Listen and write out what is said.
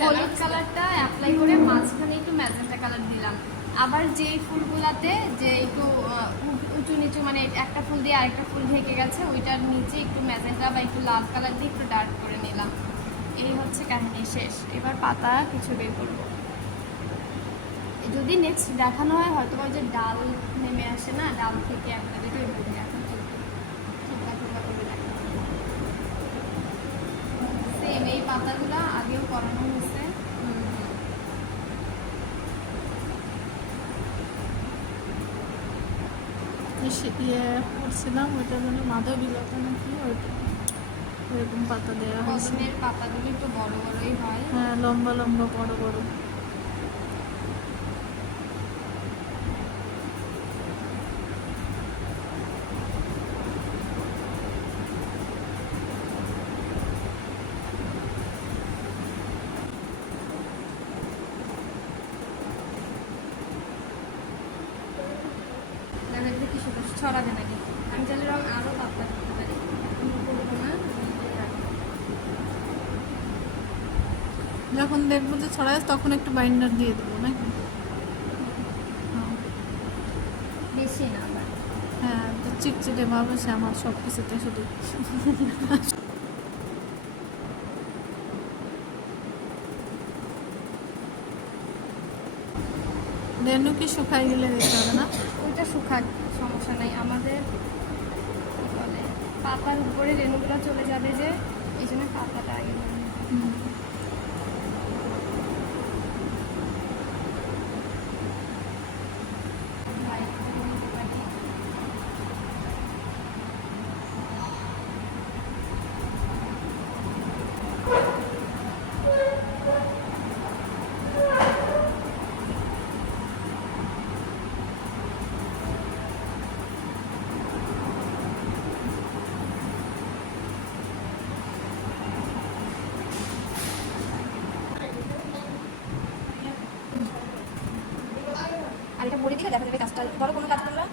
হলুদ কালারটা অ্যাপ্লাই করে মাঝখানে একটু ম্যাজেন্টা কালার দিলাম। আবার যেই ফুলগুলাতে যে একটু উঁচু নিচু মানে একটা ফুল দিয়ে আরেকটা ফুল ঢেকে গেছে, ওইটার নিচে একটু ম্যাজেন্টা বা একটু লাল কালার দিয়ে একটু ডার্ক করে নিলাম। এই হচ্ছে কাহিনী শেষ। এবার পাতা কিছু বের করবো। যদি নেক্সট দেখানো হয় হয়তো যে ডাল নেমে আসে না, ডাল থেকে একটা দুটো এভাবে এখন ঠোকা ঠোকা করে দেখা সেম এই পাতাগুলো আগেও করানো হয়েছে। ইয়ে করছিলাম ওইটা মানে মাধবীলতা নাকি ওইটা এরকম পাতা দেওয়া হয়েছে। কদমের পাতাগুলো একটু বড় বড়ই হয়। হ্যাঁ, লম্বা লম্বা বড় বড়। দেখবে কি সুন্দর ছড়াবে নাকি। আমি চাইলে রং আরও পাতলা করতে পারি, করবো না। যখন দেখবো যে ছড়ায় তখন একটু বাইন্ডার দিয়ে দেবো নাকি? বেশি না আবার। হ্যাঁ, তো চিটচিটে ভাব আছে আমার সব কিছুতে শুধু। রেনু কি শুকাই গেলে দিতে হবে না? ওইটা শুকাক, সমস্যা নাই। আমাদের কি বলে পাতার উপরে রেণুগুলো চলে যাবে যে, এই জন্য পাতাটা আগে করে নিতে হবে। আর এটা বলে দিলে দেখা যাবে কাজটা, ধরো কোনো কাজ তোমরা